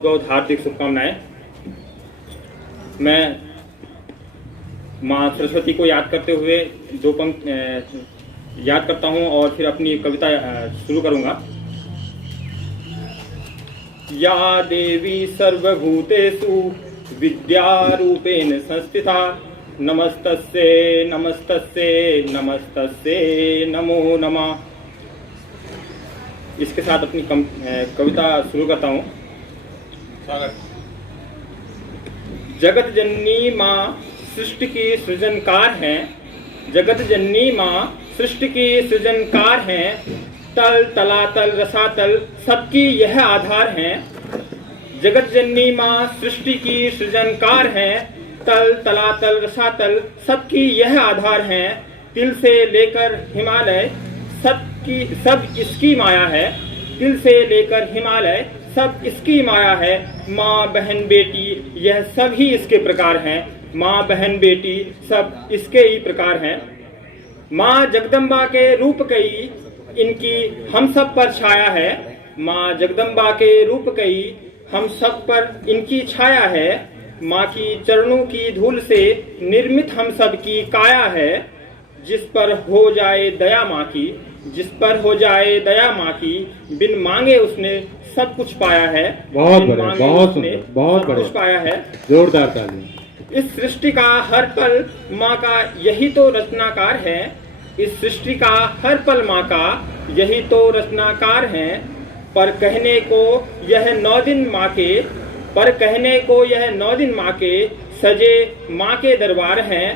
बहुत हार्दिक शुभकामनाएं। मैं माँ सरस्वती को याद करते हुए दो पंक्ति याद करता हूँ और फिर अपनी कविता शुरू करूँगा। या देवी सर्वभूतेषु विद्यारूपेण संस्थिता नमस्तस्यै नमस्तस्यै नमस्तस्यै नमो नमः। इसके साथ अपनी कविता शुरू करता हूँ। जगत जननी माँ सृष्टि की सृजनकार हैं। जगत जननी माँ सृष्टि की सृजनकार हैं। तल तलातल रसातल सबकी यह आधार हैं। जगत जननी माँ सृष्टि की सृजनकार हैं। तल तलातल रसातल सबकी यह आधार हैं। तिल से लेकर हिमालय सब इसकी माया है। तिल से लेकर हिमालय सब इसकी माया है। माँ बहन बेटी यह सब ही इसके प्रकार हैं। माँ बहन बेटी सब इसके ही प्रकार हैं। माँ जगदम्बा के रूप कई इनकी हम सब पर छाया है। माँ जगदम्बा के रूप कई हम सब पर इनकी छाया है। माँ की चरणों की धूल से निर्मित हम सब की काया है। जिस पर हो जाए दया माँ की, जिस पर हो जाए दया माँ की, बिन मांगे उसने सब कुछ पाया है। बहुत बढ़िया, बहुत सुंदर, बहुत बढ़िया, कुछ पाया है। जोरदार तालियां। इस सृष्टि का हर पल माँ का यही तो रचनाकार है। इस सृष्टि का हर पल माँ का यही तो रचनाकार है। पर कहने को यह 9 दिन माँ के, पर कहने को यह 9 दिन माँ के सजे माँ के दरबार हैं।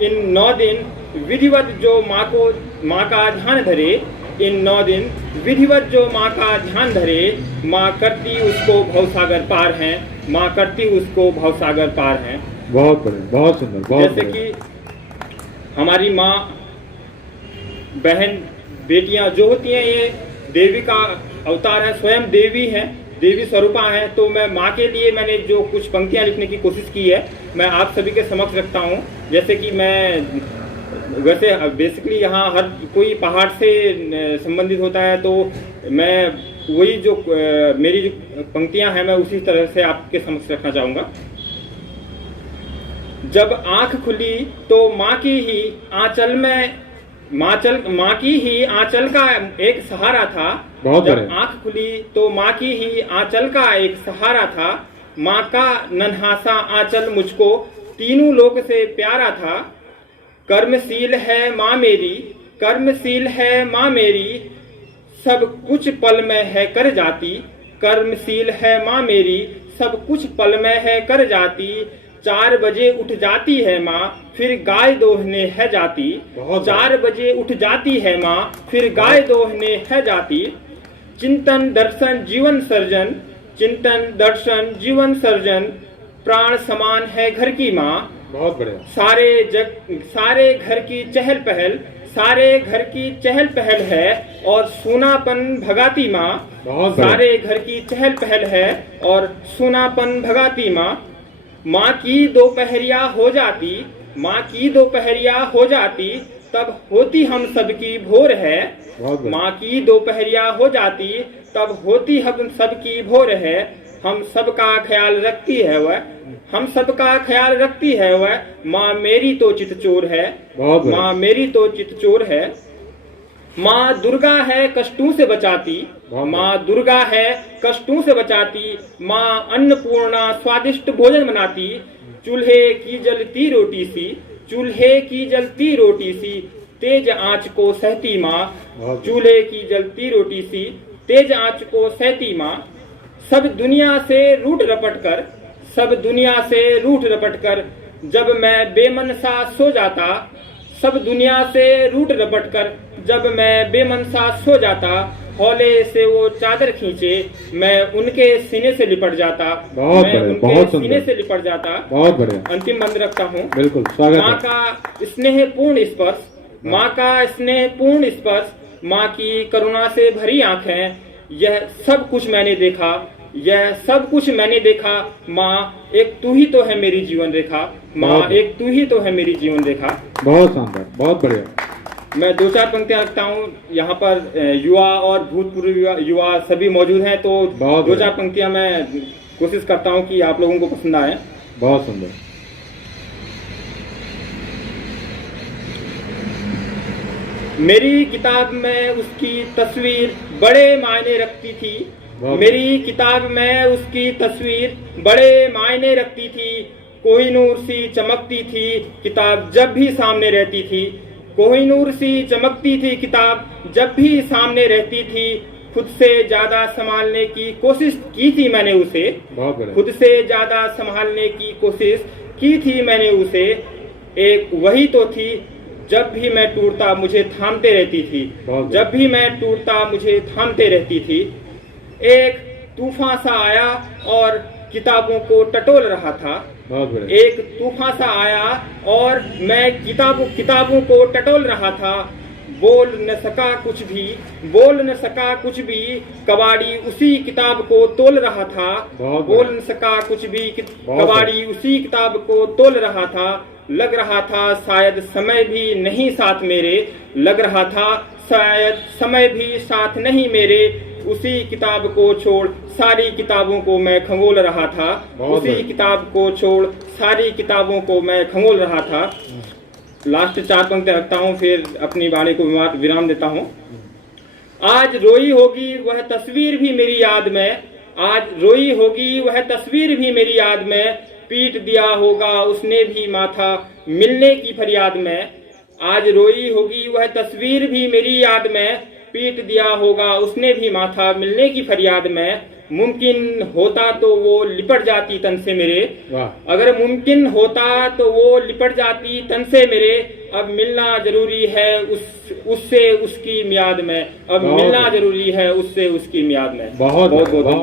इन 9 दिन विधिवत जो माँ का ध्यान धरे, इन 9 दिन विधिवत जो माँ का ध्यान धरे, माँ करती उसको भवसागर पार हैं। माँ करती उसको भवसागर पार हैं। बहुत बढ़िया, बहुत सुंदर, बहुत जैसे कि हमारी माँ बहन बेटियां जो होती हैं ये देवी का अवतार है, स्वयं देवी हैं, देवी स्वरूपा हैं। तो मैं माँ के लिए मैंने जो कुछ पंक्तियां लिखने की कोशिश की है मैं आप सभी के समक्ष रखता हूँ। जैसे कि मैं वैसे बेसिकली यहाँ हर कोई पहाड़ से संबंधित होता है, तो मैं वही जो मेरी जो पंक्तियां हैं मैं उसी तरह से आपके समक्ष रखना चाहूँगा। जब आंख खुली तो माँ की ही आंचल में माँ की ही आंचल का एक सहारा था। जब आंख खुली तो माँ की ही आंचल का एक सहारा था। माँ का नन्हासा आंचल मुझको तीनों लोक से प्यारा था। कर्मशील है माँ मेरी, कर्मशील है माँ मेरी, सब कुछ पल में है कर जाती। कर्मशील है माँ मेरी, सब कुछ पल में है कर जाती। 4 बजे उठ जाती है माँ, फिर गाय दोहने है जाती। 4 बजे उठ जाती है माँ, फिर गाय दोहने है जाती। चिंतन दर्शन जीवन सर्जन, चिंतन दर्शन जीवन सर्जन, प्राण समान है घर की माँ। बहुत बढ़िया। सारे घर की चहल पहल, सारे घर की चहल पहल है और सूनापन भगाती माँ। सारे घर की चहल पहल है और सूनापन भगाती माँ। माँ की दोपहरिया हो जाती, माँ की दोपहरिया हो जाती, तब होती हम सबकी भोर है। माँ की दोपहरिया हो जाती तब होती हम सबकी भोर है। हम सबका ख्याल रखती है वह, हम सबका ख्याल रखती है वह। माँ मेरी तो चित चोर है, माँ मेरी तो चित चोर है। माँ दुर्गा है कष्टों से बचाती, माँ दुर्गा है कष्टों से बचाती। माँ अन्नपूर्णा स्वादिष्ट भोजन बनाती। चूल्हे की जलती रोटी सी, चूल्हे की जलती रोटी सी, तेज आंच को सहती माँ। चूल्हे की जलती रोटी सी, तेज आंच को सहती माँ। सब दुनिया से रूठ रपट कर, सब दुनिया से रूठ रपट कर, जब मैं बेमनसा सो जाता। सब दुनिया से रूठ रपट कर, जब मैं बेमनसा सो जाता। हौले से वो चादर खींचे, मैं उनके सीने से लिपट जाता। मैं उनके सीने से लिपट जाता। बहुत बढ़िया। अंतिम बंद रखता हूँ। बिल्कुल, स्वागत। माँ का स्नेह पूर्ण स्पर्श, माँ का स्नेह पूर्ण स्पर्श, माँ की करुणा से भरी आंखें, यह सब कुछ मैंने देखा, यह सब कुछ मैंने देखा। माँ एक तू ही तो है मेरी जीवन रेखा, माँ एक तू ही तो है मेरी जीवन रेखा। बहुत शानदार, बहुत बढ़िया। मैं 2-4 पंक्तियां रखता हूँ। यहाँ पर युवा और भूतपूर्व युवा सभी मौजूद हैं, तो 2-4 पंक्तियां मैं कोशिश करता हूँ कि आप लोगों को पसंद आए। बहुत सुंदर। मेरी किताब में उसकी तस्वीर बड़े मायने रखती थी। मेरी किताब में उसकी तस्वीर बड़े मायने रखती थी। कोहिनूर सी चमकती थी किताब जब भी सामने रहती थी। कोहिनूर सी चमकती थी किताब जब भी सामने रहती थी। खुद से ज्यादा संभालने की कोशिश की थी मैंने उसे। खुद से ज्यादा संभालने की कोशिश की थी मैंने उसे। एक वही तो थी जब भी मैं टूटता मुझे थामते रहती थी। जब भी मैं टूटता मुझे थामते रहती थी। एक तूफान सा आया और किताबों को टटोल रहा था। एक तूफान सा आया और मैं किताबों को टटोल रहा था। बोल न सका कुछ भी, बोल न सका कुछ भी। कबाड़ी उसी किताब को तोल रहा था। बोल न सका कुछ भी, कबाड़ी उसी किताब को तोल रहा था। लग रहा था शायद समय भी नहीं साथ मेरे। लग रहा था शायद समय भी साथ नहीं मेरे। उसी किताब को छोड़ सारी किताबों को मैं खंगोल रहा था। उसी किताब को छोड़ सारी किताबों को मैं खंगोल रहा था। लास्ट 4 पंक्ति रखता हूँ, फिर अपनी वाणी को विराम देता हूँ। आज रोई होगी वह तस्वीर भी मेरी याद में। आज रोई होगी वह तस्वीर भी मेरी याद में। पीट दिया होगा उसने भी माथा मिलने की फरियाद में। आज रोई होगी वह तस्वीर भी मेरी याद में। पीट दिया होगा उसने भी माथा मिलने की फरियाद में। मुमकिन होता तो वो लिपट जाती तन से मेरे। अगर मुमकिन होता तो वो लिपट जाती तन से मेरे। अब मिलना जरूरी है उससे उसकी मियाद में। अब मिलना जरूरी है उससे उसकी मियाद में। बहुत बहुत